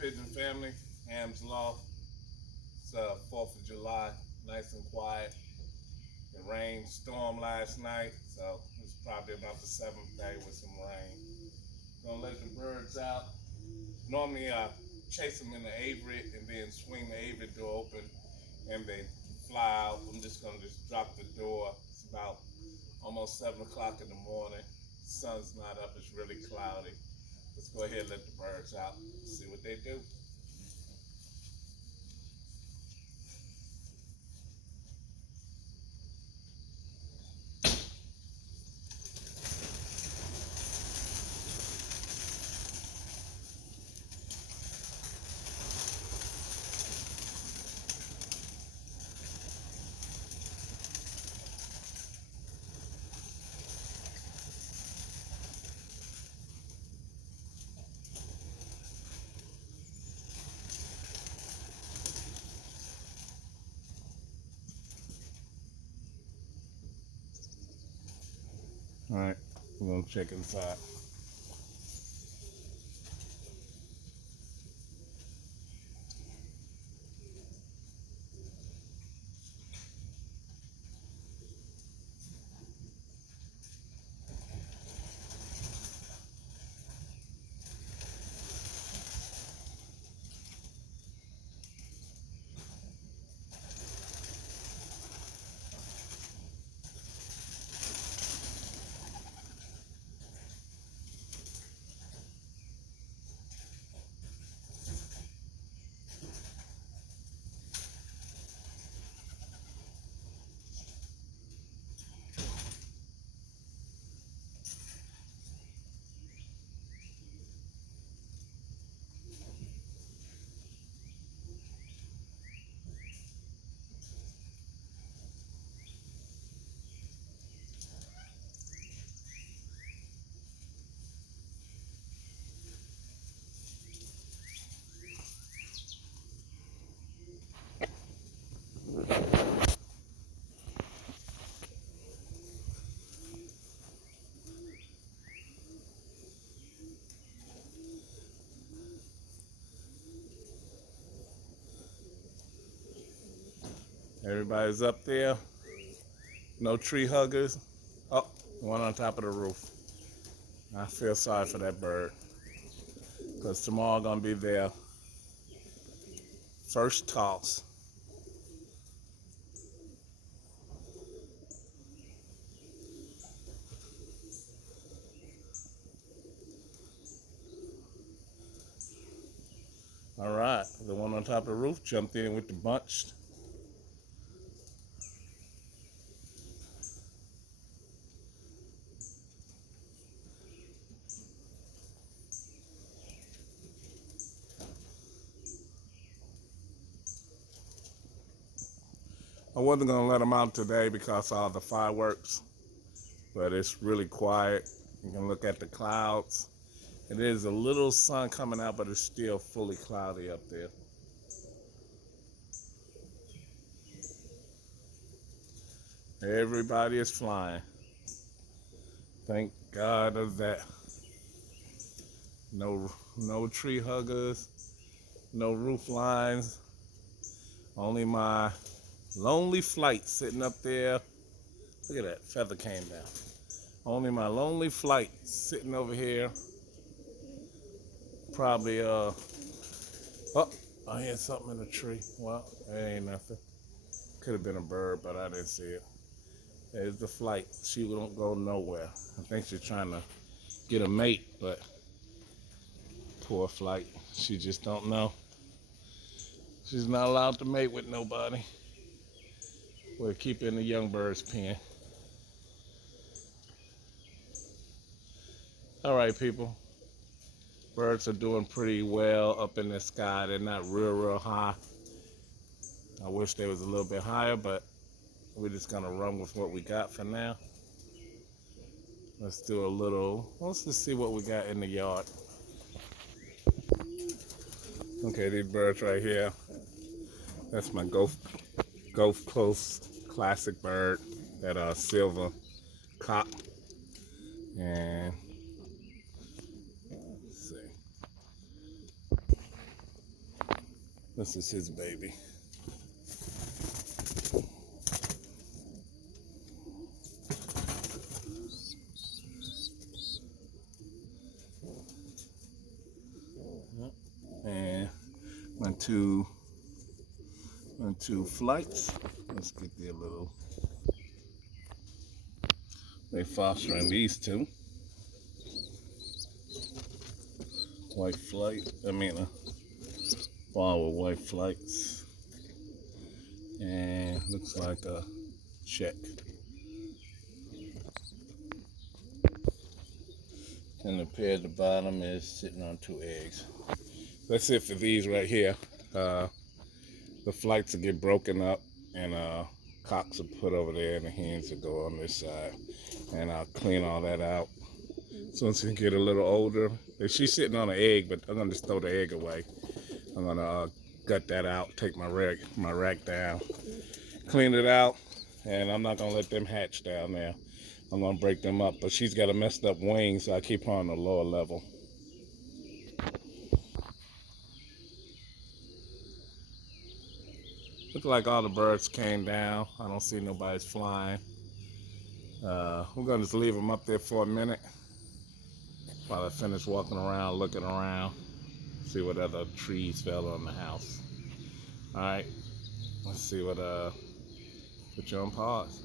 Pigeon family, Ham's Loft. It's 4th of July, nice and quiet. It rained, storm last night, so it's probably about the 7th day with some rain. Gonna let the birds out. Normally I chase them in the aviary and then swing the aviary door open and they fly out. I'm just gonna drop the door. It's about almost 7 o'clock in the morning. Sun's not up, it's really cloudy. Let's go ahead and let the birds out, see what they do. All right, we're gonna check inside. Everybody's up there. No tree huggers. Oh, one on top of the roof. I feel sorry for that bird because tomorrow gonna be their first toss. All right, the one on top of the roof jumped in with the bunch. I wasn't gonna let them out today because of all the fireworks, but it's really quiet. You can look at the clouds. It is a little sun coming out, but it's still fully cloudy up there. Everybody is flying. Thank God of that. No tree huggers, no roof lines. Only my lonely flight sitting up there. Look at that, feather came down. Only my lonely flight sitting over here. Probably oh, I hear something in the tree. Well, it ain't nothing. Could have been a bird, but I didn't see it. There's the flight. She don't go nowhere. I think she's trying to get a mate, but poor flight. She just don't know. She's not allowed to mate with nobody. We're keeping the young birds pen. All right, people. Birds are doing pretty well up in the sky. They're not real high. I wish they was a little bit higher, but we're just gonna run with what we got for now. Let's just see what we got in the yard. Okay, these birds right here. That's my Gulf Coast classic bird, that silver cock. And let's see. This is his baby. And went to flights. Let's get there a little. They fostering these two. White flight. I mean a ball with white flights. And looks like a check. And the pair at the bottom is sitting on 2 eggs. That's it for these right here. The flights will get broken up and cocks will put over there and the hens will go on this side. And I'll clean all that out. So once you get a little older, if she's sitting on an egg, but I'm gonna just throw the egg away. I'm gonna gut that out, take my rack down, clean it out, and I'm not gonna let them hatch down there. I'm gonna break them up, but she's got a messed up wing, so I keep her on the lower level. Look like all the birds came down. I don't see nobody's flying. We're gonna just leave them up there for a minute while I finish walking around, looking around, see what other trees fell on the house. All right, let's see what, put you on pause.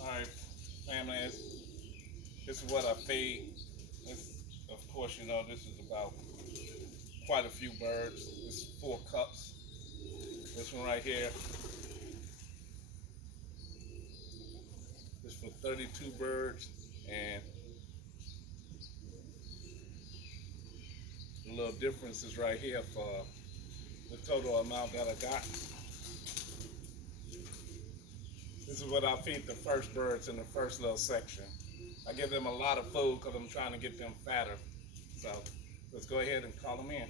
All right, family, this is what I feed. Of course, you know, this is about quite a few birds. This is 4 cups. This one right here is for 32 birds, and the little difference is right here for the total amount that I got. This is what I feed the first birds in the first little section. I give them a lot of food because I'm trying to get them fatter. So let's go ahead and call them in.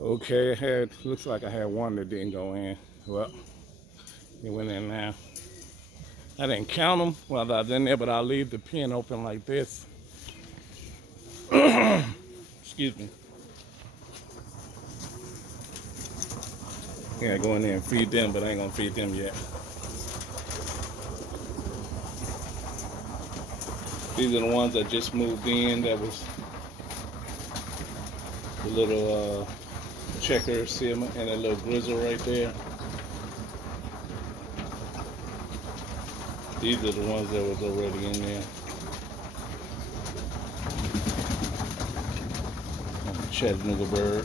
Okay, looks like I had one that didn't go in. Well, it went in now. I didn't count them while I was in there, but I'll leave the pen open like this. Excuse me. Yeah, go in there and feed them, but I ain't gonna feed them yet. These are the ones that just moved in. That was the little checker, see them, and a little grizzle right there. These are the ones that was already in there. Chattanooga bird.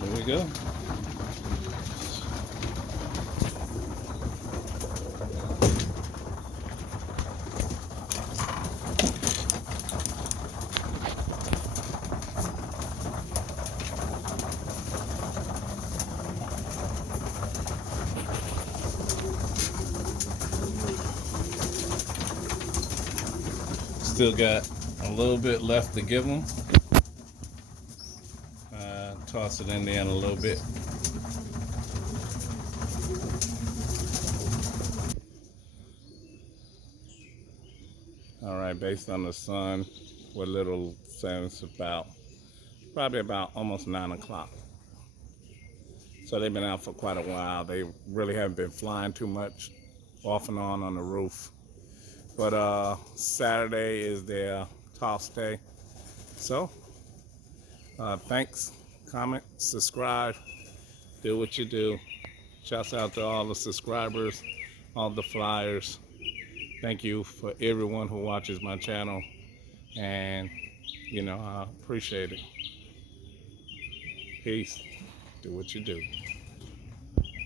There we go. Still got a little bit left to give them. Toss it in there in a little bit. All right, based on the sun, what little sense about probably about almost 9 o'clock. So they've been out for quite a while. They really haven't been flying too much, off and on the roof. But Saturday is their toss day. So thanks, comment, subscribe, do what you do. Shouts out to all the subscribers, all the flyers. Thank you for everyone who watches my channel. And, I appreciate it. Peace. Do what you do.